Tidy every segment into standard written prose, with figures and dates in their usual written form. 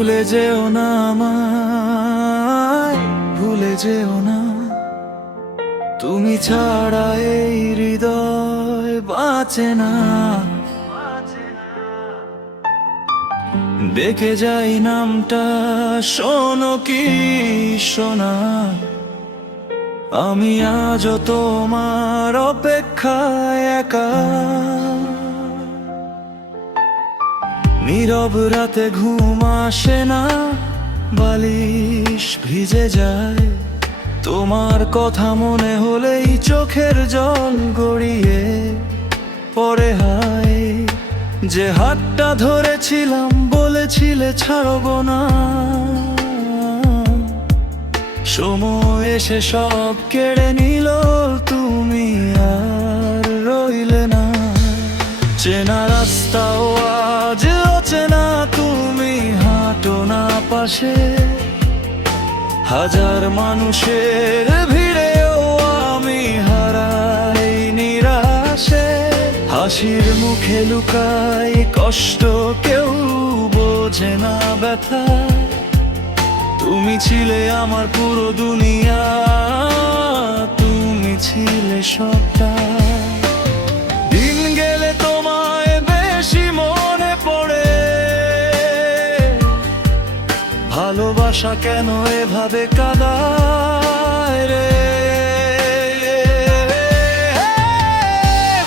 ভুলে যেও না আমায়, ভুলে যেও না। তুমি ছাড়া এই হৃদয় বাঁচে না। ডেকে যাই নামটা, শোনো কি শোনা। আমি আজও তোমার অপেক্ষায় একা। নীরব রাতে ঘুম আসে না, বালিশ ভিজে যায়। তোমার কথা মনে হলেই চোখের জল গড়িয়ে পড়ে। হায়, যে হাতটা ধরেছিলাম বলেছিলে ছাড়ব না, সময় এসে সব কেড়ে নিল। তুমি আর রইলে না। চেনা রাস্তাও আজ অচেনা, তুমি হাঁটো না পাশে। হাজার মানুষের ভিড়েও আমি হারাই নিরাশে। হাসির মুখে লুকাই কষ্ট, কেউ বোঝে না ব্যথা। তুমি ছিলে আমার পুরো দুনিয়া, তুমি ছিলে সবটা। দিন গেলে তোমায় বেশি মনে পড়ে। ভালোবাসা কেন এভাবে কাঁদায় রে।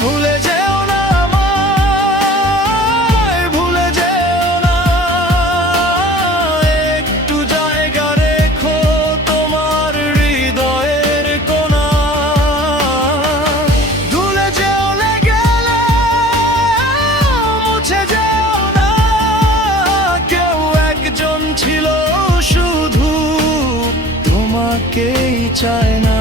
ভুলে যেও না আমায়, ভুলে যেও না। একটু জায়গা রেখো তোমার হৃদয়ের কোণা। ভুলে যেও না গেলে, মুছে যেও না। কেউ একজন ছিল শুধু, তোমাকেই চায় না।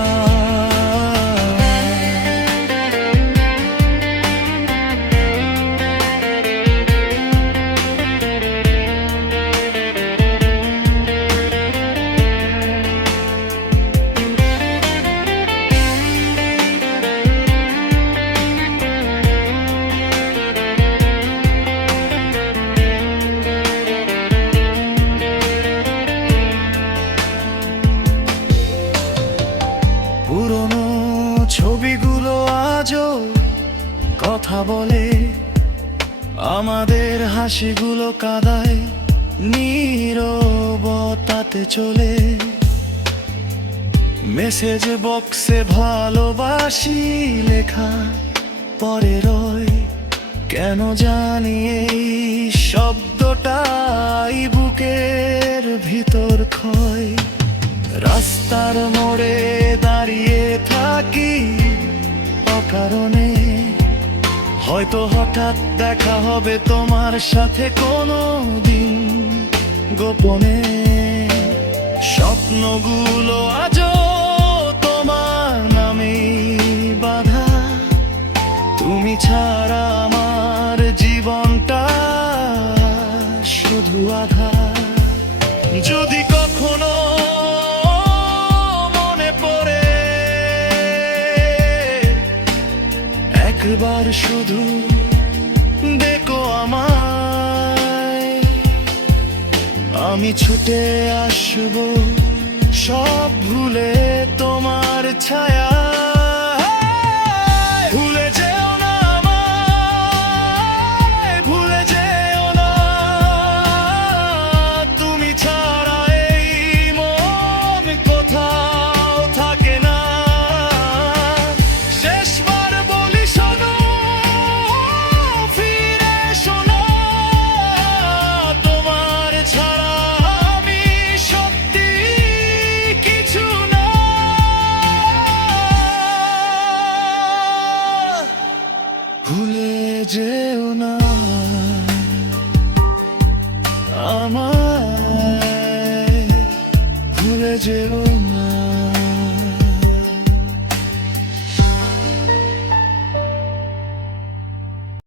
পুরনো ছবিগুলো আজও কথা বলে। আমাদের হাসিগুলো কাঁদায় নীরবতাতে চলে। মেসেজ বক্সে ভালোবাসি লেখা পরে রয়। কেন জানি এই শব্দটাই বুকের ভিতর ক্ষয়। রাস্তার মোড়ে দাঁড়িয়ে থাকি অকারণে। হয়তো হঠাৎ দেখা হবে তোমার সাথে কোনো দিন গোপনে। স্বপ্নগুলো আজও তোমার নামেই বাঁধা। তুমি ছাড়া আমার জীবনটা শুধু আধার। যদি কখনো মনে পড়ে, একবার শুধু দেখো আমায়। আমি ছুটে আসবো সব ভুলে তোমার ছায়া।